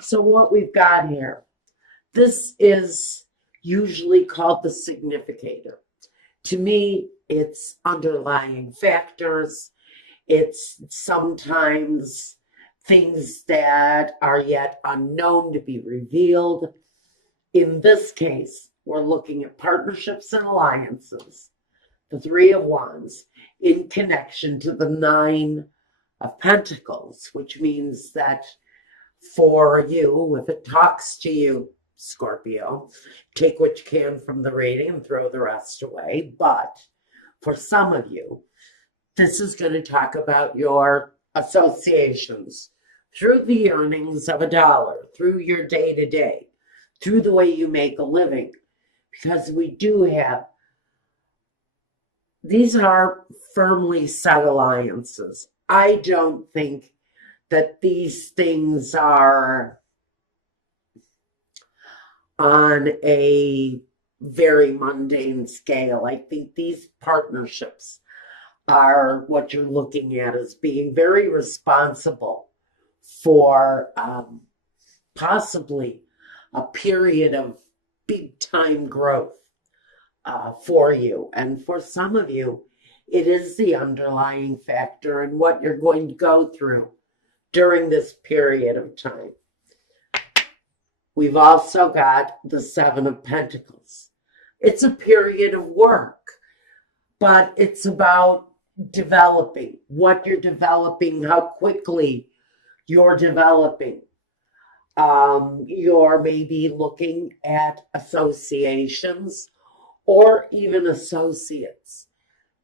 So what we've got here, this is usually called the significator. To me, it's underlying factors. It's sometimes things that are yet unknown to be revealed. In this case, we're looking at partnerships and alliances, the Three of Wands, in connection to the Nine of Pentacles, which means that for you, if it talks to you, Scorpio, take what you can from the reading and throw the rest away. But for some of you, this is going to talk about your associations through the earnings of a dollar, through your day to day, through the way you make a living. Because we do have, these are firmly set alliances. I don't think that these things are on a very mundane scale. I think these partnerships are what you're looking at as being very responsible for possibly a period of big time growth for you. And for some of you, it is the underlying factor in what you're going to go through during this period of time. We've also got the Seven of Pentacles. It's a period of work, but it's about developing what you're developing, how quickly you're developing. You're maybe looking at associations or even associates,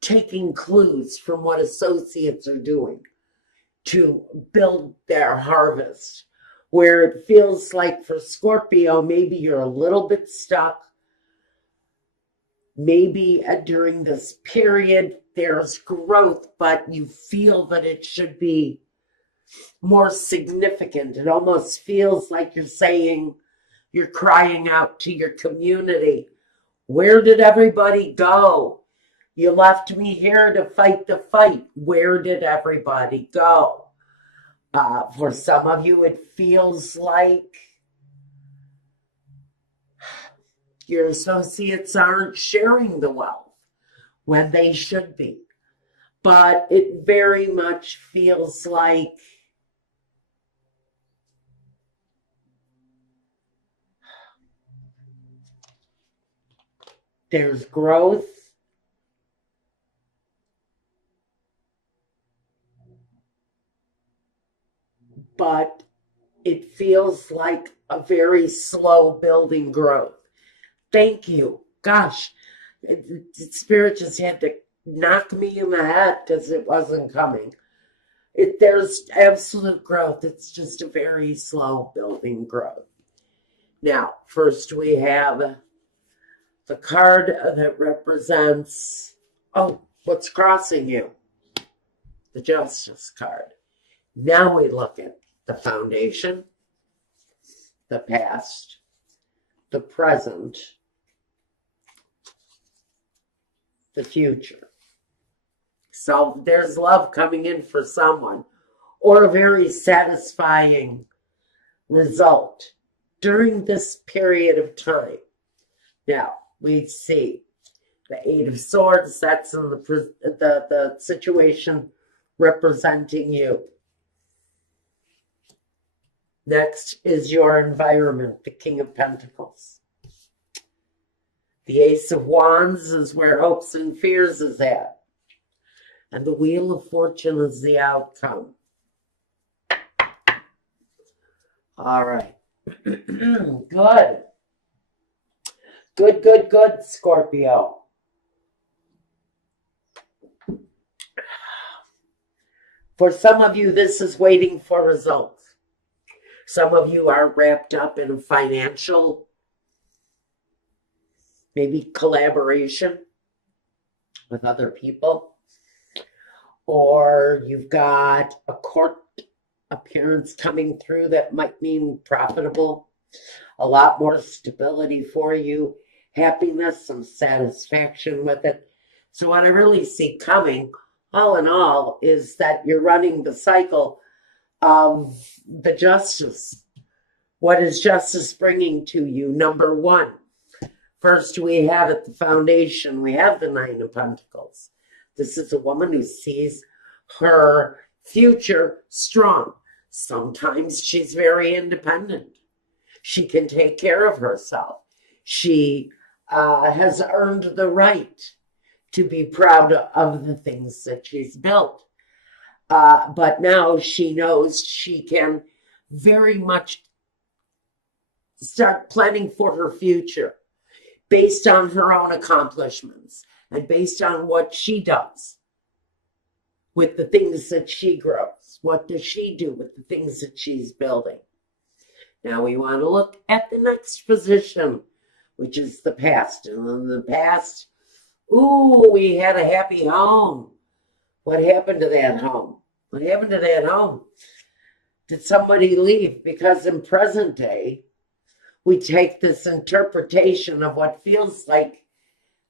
taking clues from what associates are doing to build their harvest, where it feels like for Scorpio, maybe you're a little bit stuck. Maybe during this period, there's growth, but you feel that it should be more significant. It almost feels like you're saying, you're crying out to your community, where did everybody go? You left me here to fight the fight. Where did everybody go? For some of you, it feels like your associates aren't sharing the wealth when they should be. But it very much feels like there's growth, but it feels like a very slow building growth. Thank you. Gosh, Spirit just had to knock me in the head because it wasn't coming. There's absolute growth. It's just a very slow building growth. Now, first we have the card that represents, what's crossing you? The Justice card. Now we look at the foundation, the past, the present, the future. So there's love coming in for someone, or a very satisfying result during this period of time. Now, we see the Eight of Swords, that's in the situation representing you. Next is your environment, the King of Pentacles. The Ace of Wands is where hopes and fears is at. And the Wheel of Fortune is the outcome. All right. Good. Good, Scorpio. For some of you, this is waiting for results. Some of you are wrapped up in a financial, maybe collaboration with other people. Or you've got a court appearance coming through that might mean profitable, a lot more stability for you, happiness, some satisfaction with it. So what I really see coming, all in all, is that you're running the cycle of the Justice, What is justice bringing to you? Number one, first we have at the foundation, we have the Nine of Pentacles. This is a woman who sees her future strong. Sometimes she's very independent. She can take care of herself. She has earned the right to be proud of the things that she's built. But now she knows she can very much start planning for her future based on her own accomplishments and based on what she does with the things that she grows. What does she do with the things that she's building? Now we want to look at the next position, which is the past. And in the past, ooh, we had a happy home. What happened to that home? What happened to that home? Did somebody leave? Because in present day, we take this interpretation of what feels like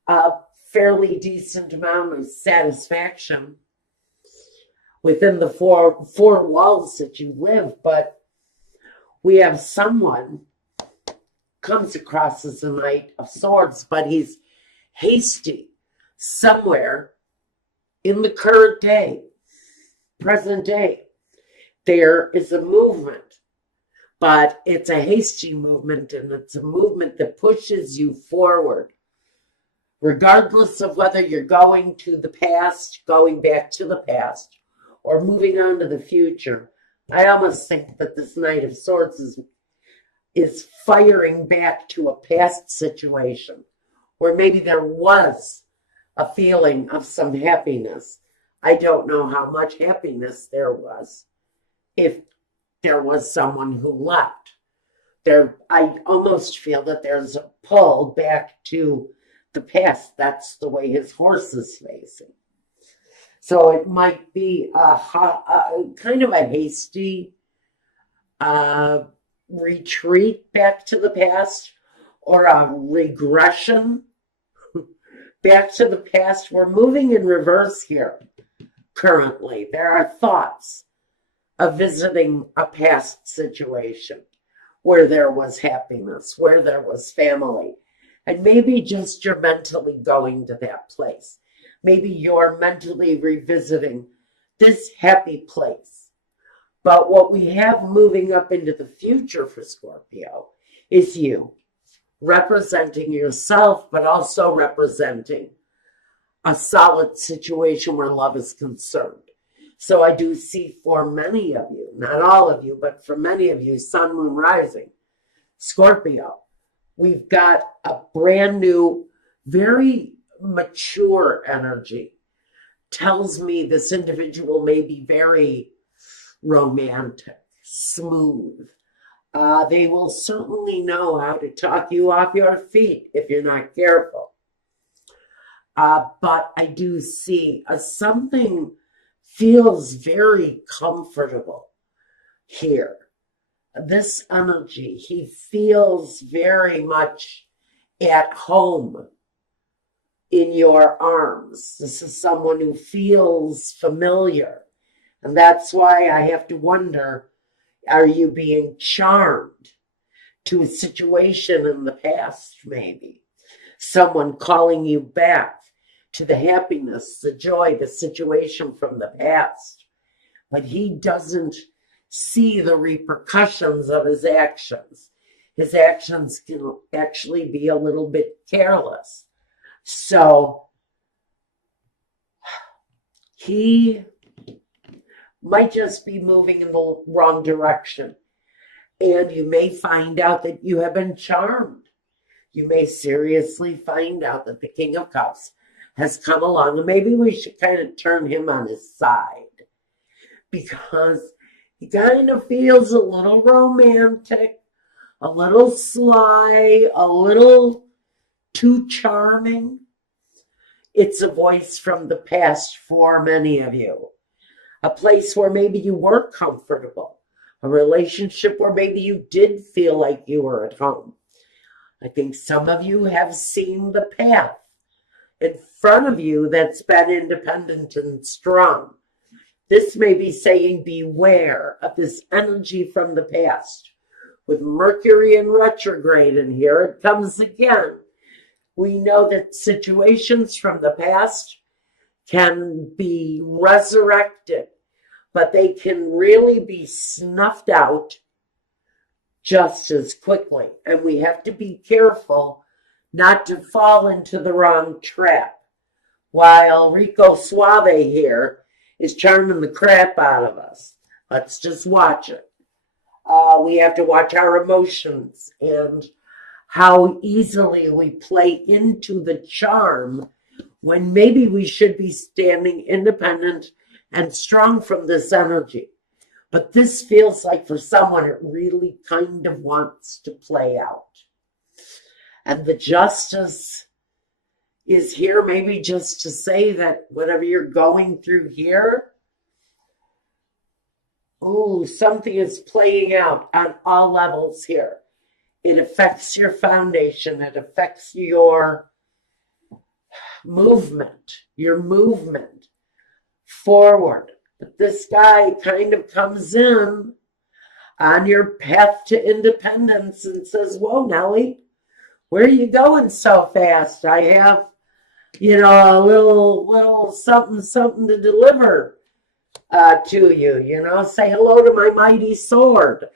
a fairly decent amount of satisfaction within the four walls that you live, but we have someone comes across as a Knight of Swords, but he's hasty somewhere in the current day, present day. There is a movement, but it's a hasty movement, and it's a movement that pushes you forward, regardless of whether you're going to the past, going back to the past, or moving on to the future. I almost think that this Knight of Swords is firing back to a past situation where maybe there was a feeling of some happiness. I don't know how much happiness there was if there was someone who left. I almost feel that there's a pull back to the past. That's the way his horse is facing. So it might be a kind of a hasty retreat back to the past, or a regression back to the past. We're moving in reverse here currently. There are thoughts of visiting a past situation where there was happiness, where there was family, and maybe just you're mentally going to that place. Maybe you're mentally revisiting this happy place. But what we have moving up into the future for Scorpio is you representing yourself, but also representing a solid situation where love is concerned. So I do see for many of you, not all of you, but for many of you, Sun, Moon, Rising, Scorpio, we've got a brand new, very mature energy. Tells me this individual may be very romantic, smooth. They will certainly know how to talk you off your feet if you're not careful. But I do see something feels very comfortable here. This energy, he feels very much at home in your arms. This is someone who feels familiar. And that's why I have to wonder, are you being charmed to a situation in the past, maybe? Someone calling you back to the happiness, the joy, the situation from the past. But he doesn't see the repercussions of his actions. His actions can actually be a little bit careless. So he might just be moving in the wrong direction. And you may find out that you have been charmed. You may seriously find out that the King of Cups has come along, and maybe we should kind of turn him on his side, because he kind of feels a little romantic, a little sly, a little too charming. It's a voice from the past for many of you. A place where maybe you were comfortable. A relationship where maybe you did feel like you were at home. I think some of you have seen the path in front of you that's been independent and strong. This may be saying beware of this energy from the past With Mercury in retrograde, and here it comes again. We know that situations from the past can be resurrected, but they can really be snuffed out just as quickly. And we have to be careful not to fall into the wrong trap. While Rico Suave here is charming the crap out of us. Let's just watch it. We have to watch our emotions and how easily we play into the charm when maybe we should be standing independent and strong from this energy. But this feels like for someone it really kind of wants to play out. And the justice is here maybe just to say that whatever you're going through here, something is playing out on all levels here. It affects your foundation. It affects your movement forward. But this guy kind of comes in on your path to independence and says, whoa, Nellie, where are you going so fast? I have, a little something to deliver to you, say hello to my mighty sword.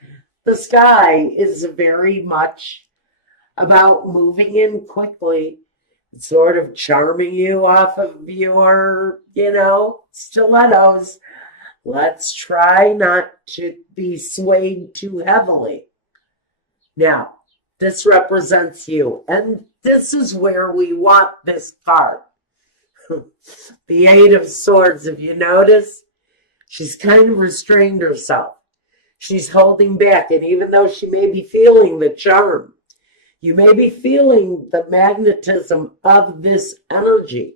The sky is very much about moving in quickly, sort of charming you off of your, stilettos. Let's try not to be swayed too heavily. Now, this represents you, and this is where we want this card. The Eight of Swords, if you notice, she's kind of restrained herself. She's holding back, and even though she may be feeling the charm, you may be feeling the magnetism of this energy.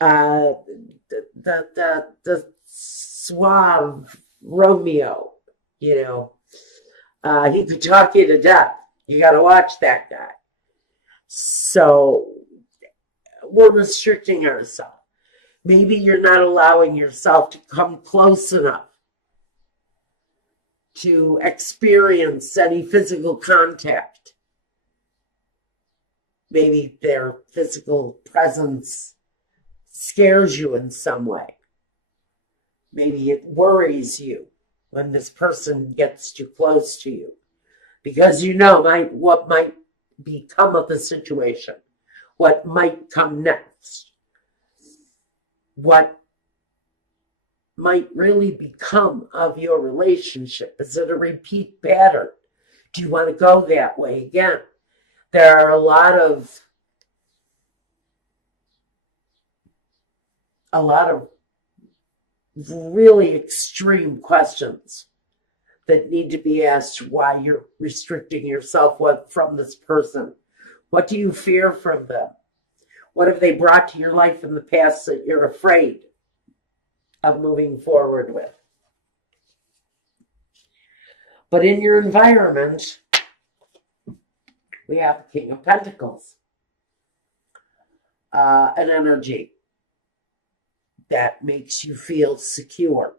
The suave Romeo, he could talk you to death. You got to watch that guy. So we're restricting ourselves. Maybe you're not allowing yourself to come close enough to experience any physical contact. Maybe their physical presence scares you in some way. Maybe it worries you when this person gets too close to you, because what might become of the situation, what might come next, what might really become of your relationship. Is it a repeat pattern? Do you want to go that way again? There are a lot of really extreme questions that need to be asked why you're restricting yourself from this person. What do you fear from them? What have they brought to your life in the past that you're afraid of moving forward with? But in your environment, we have the King of Pentacles, an energy that makes you feel secure.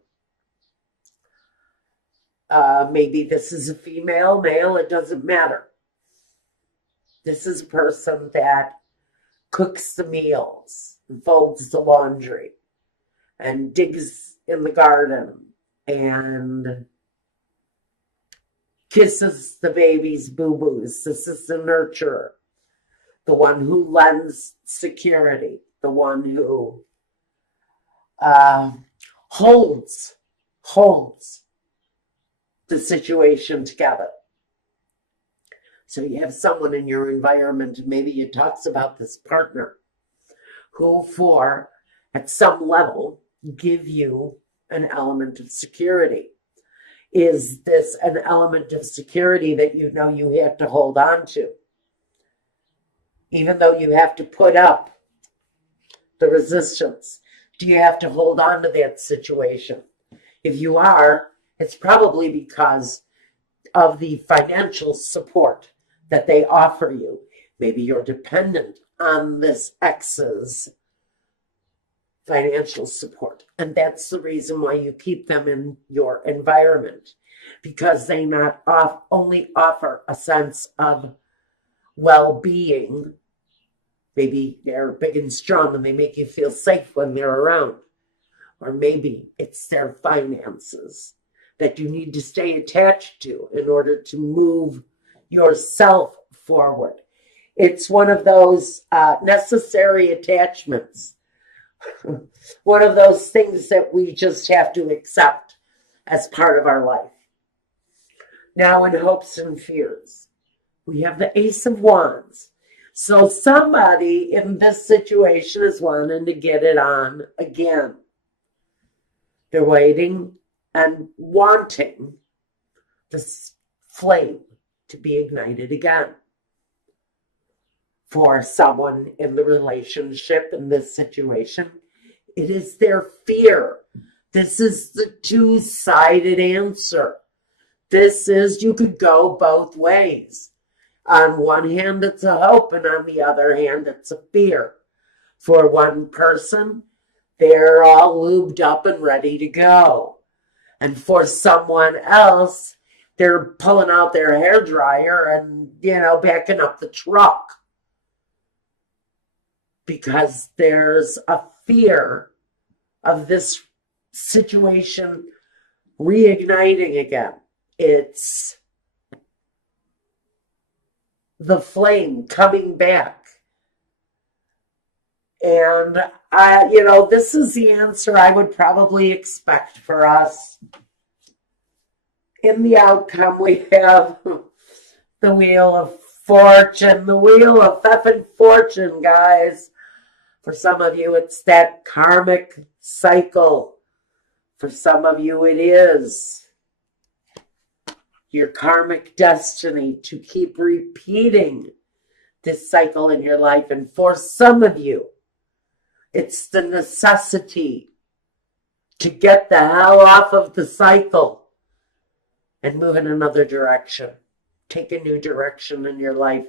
Maybe this is a female, male, it doesn't matter. This is a person that cooks the meals, and folds the laundry, and digs in the garden, and kisses the baby's boo-boos. This is the nurturer, the one who lends security, the one who holds the situation together. So you have someone in your environment, maybe it talks about this partner, who at some level, give you an element of security. Is this an element of security that you have to hold on to? Even though you have to put up the resistance, do you have to hold on to that situation? If you are, it's probably because of the financial support that they offer you. Maybe you're dependent on this ex's financial support, and that's the reason why you keep them in your environment. because they not only offer a sense of well-being. Maybe they're big and strong and they make you feel safe when they're around. Or maybe it's their finances that you need to stay attached to in order to move yourself forward. It's one of those necessary attachments, one of those things that we just have to accept as part of our life. Now, in hopes and fears, we have the Ace of Wands. So somebody in this situation is wanting to get it on again. They're waiting and wanting this flame to be ignited again. For someone in the relationship in this situation, it is their fear. This is the two-sided answer. This is, you could go both ways. On one hand, it's a hope, and on the other hand, it's a fear. For one person, they're all lubed up and ready to go. And for someone else, they're pulling out their hairdryer and, backing up the truck. Because there's a fear of this situation reigniting again. It's the flame coming back. And this is the answer I would probably expect for us. In the outcome, we have the Wheel of Fortune, the Wheel of effing Fortune, guys. For some of you, it's that karmic cycle. For some of you, it is your karmic destiny to keep repeating this cycle in your life. And for some of you, it's the necessity to get the hell off of the cycle and move in another direction. Take a new direction in your life.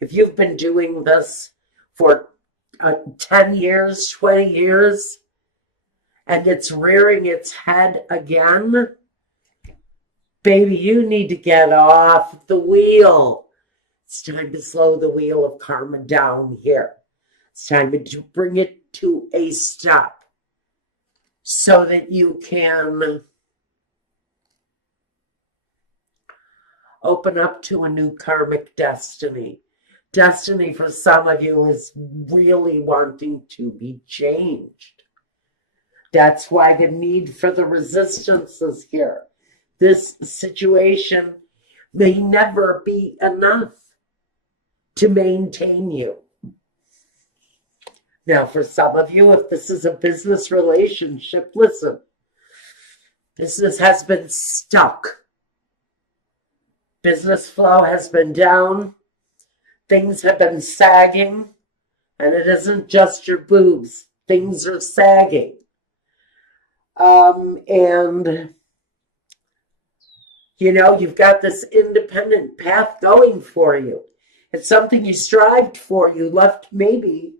If you've been doing this for 10 years, 20 years, and it's rearing its head again, baby, you need to get off the wheel. It's time to slow the wheel of karma down here. It's time to bring it to a stop so that you can open up to a new karmic destiny. Destiny for some of you is really wanting to be changed. That's why the need for the resistance is here. This situation may never be enough to maintain you. Now, for some of you, if this is a business relationship, listen, business has been stuck. Business flow has been down. Things have been sagging. And it isn't just your boobs. Things are sagging. You've got this independent path going for you. It's something you strived for. You left maybe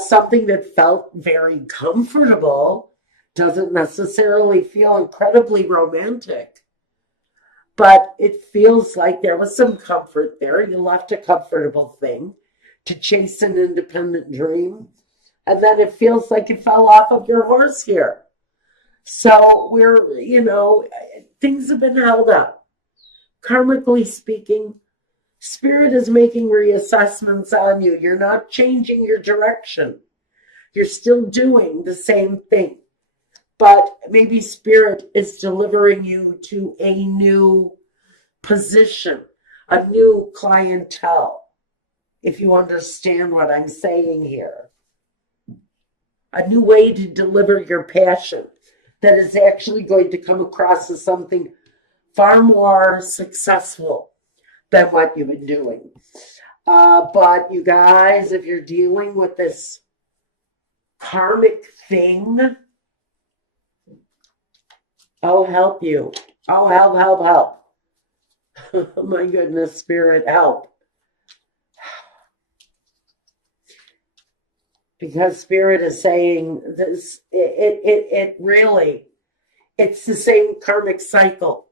something that felt very comfortable. Doesn't necessarily feel incredibly romantic. But it feels like there was some comfort there. You left a comfortable thing to chase an independent dream. And then it feels like you fell off of your horse here. So things have been held up. Karmically speaking, Spirit is making reassessments on you. You're not changing your direction. You're still doing the same thing. But maybe Spirit is delivering you to a new position, a new clientele, if you understand what I'm saying here. A new way to deliver your passion that is actually going to come across as something far more successful than what you've been doing. But you guys, if you're dealing with this karmic thing, oh, help you. Oh, help. Oh, my goodness, Spirit, help. Because Spirit is saying this, it really, it's the same karmic cycle.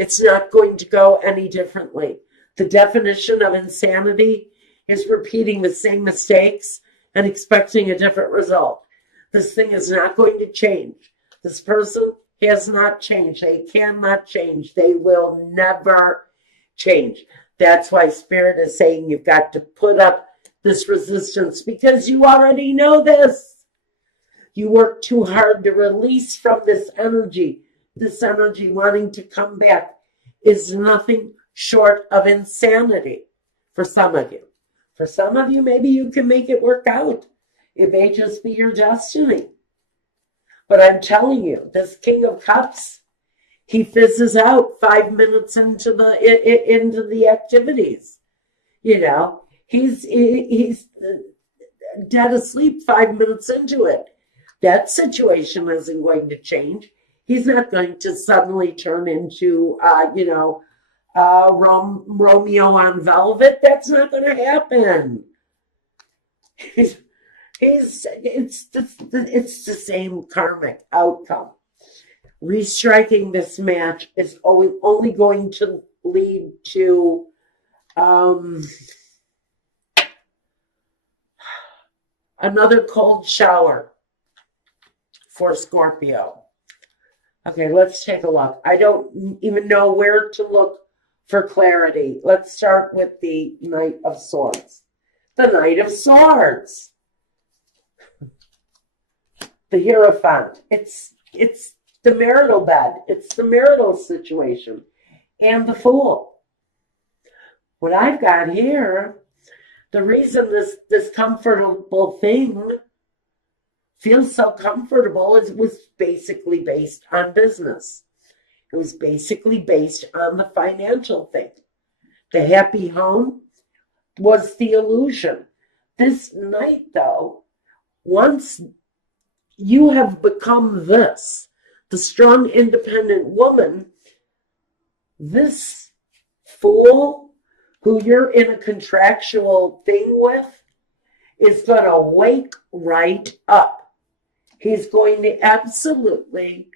It's not going to go any differently. The definition of insanity is repeating the same mistakes and expecting a different result. This thing is not going to change. This person has not changed. They cannot change. They will never change. That's why Spirit is saying you've got to put up this resistance because you already know this. You work too hard to release from this energy. This energy wanting to come back is nothing short of insanity for some of you. For some of you, maybe you can make it work out. It may just be your destiny. But I'm telling you, this King of Cups, he fizzes out 5 minutes into the activities. You know, he's dead asleep 5 minutes into it. That situation isn't going to change. He's not going to suddenly turn into, Romeo on Velvet. That's not going to happen. It's the same karmic outcome. Restriking this match is only going to lead to another cold shower for Scorpio. Okay, let's take a look. I don't even know where to look for clarity. Let's start with the Knight of Swords. The Knight of Swords. The Hierophant. It's the marital bed. It's the marital situation. And the Fool. What I've got here, the reason this comfortable thing feels so comfortable is it was basically based on business. It was basically based on the financial thing. The happy home was the illusion. This night, though, once you have become this, the strong, independent woman, this Fool who you're in a contractual thing with is going to wake right up. He's going to absolutely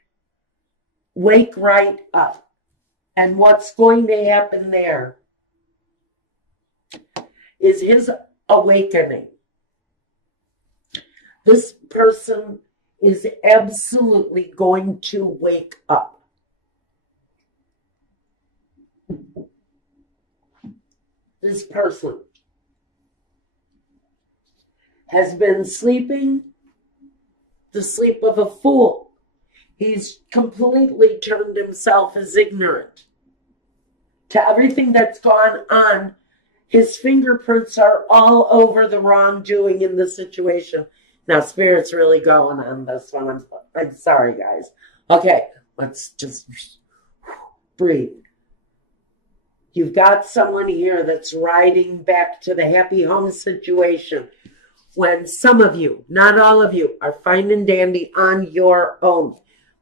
wake right up. And what's going to happen there is his awakening. This person is absolutely going to wake up. This person has been sleeping the sleep of a fool. He's completely turned himself as ignorant to everything that's gone on. His fingerprints are all over the wrongdoing in the situation. Now, Spirit's really going on this one. I'm sorry, guys. Okay, let's just breathe. You've got someone here that's riding back to the happy home situation when some of you, not all of you, are fine and dandy on your own.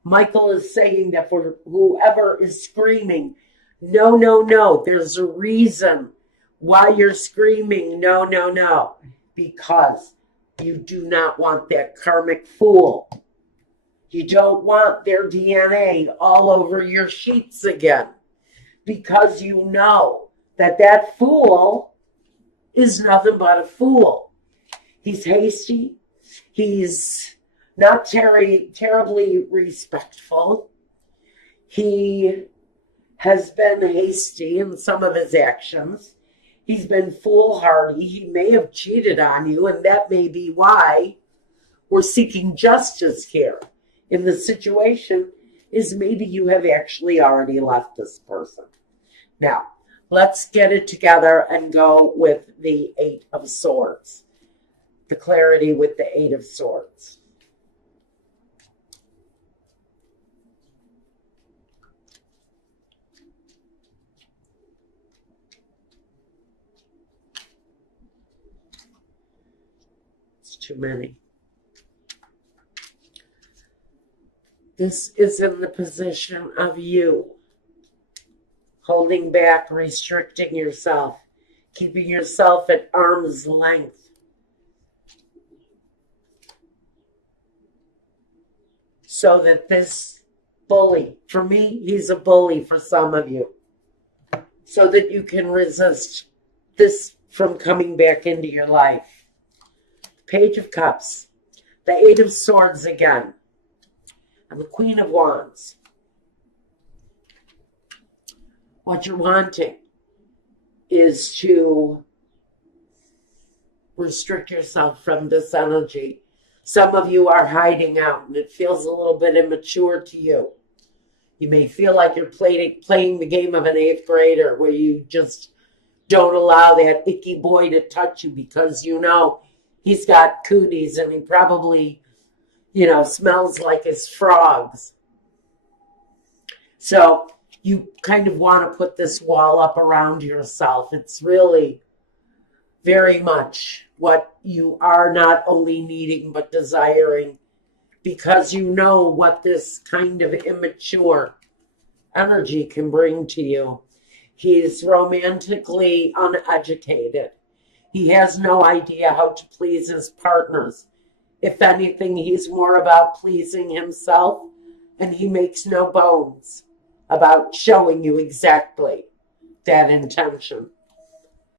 Michael is saying that for whoever is screaming, no, no, no, there's a reason why you're screaming, no, no, no, because you do not want that karmic fool. You don't want their DNA all over your sheets again, because you know that that fool is nothing but a fool. He's hasty. He's not terribly respectful. He has been hasty in some of his actions. He's been foolhardy. He may have cheated on you, and that may be why we're seeking justice here. In the situation is maybe you have actually already left this person. Now, let's get it together and go with the Eight of Swords. The clarity with the Eight of Swords. It's too many. This is in the position of you holding back, restricting yourself, keeping yourself at arm's length. So that this Bully. For me, he's a bully for some of you. So that you can resist this from coming back into your life. Page of Cups. The Eight of Swords again. And the Queen of Wands. What you're wanting is to restrict yourself from this energy. Some of you are hiding out and it feels a little bit immature to you. You may feel like you're playing the game of an 8th grader where you just don't allow that icky boy to touch you because you know he's got cooties and he probably, smells like his frogs. So you kind of want to put this wall up around yourself. It's really very much what you are not only needing but desiring, because you know what this kind of immature energy can bring to you. He's romantically uneducated. He has no idea how to please his partners. If anything, he's more about pleasing himself, and he makes no bones about showing you exactly that intention.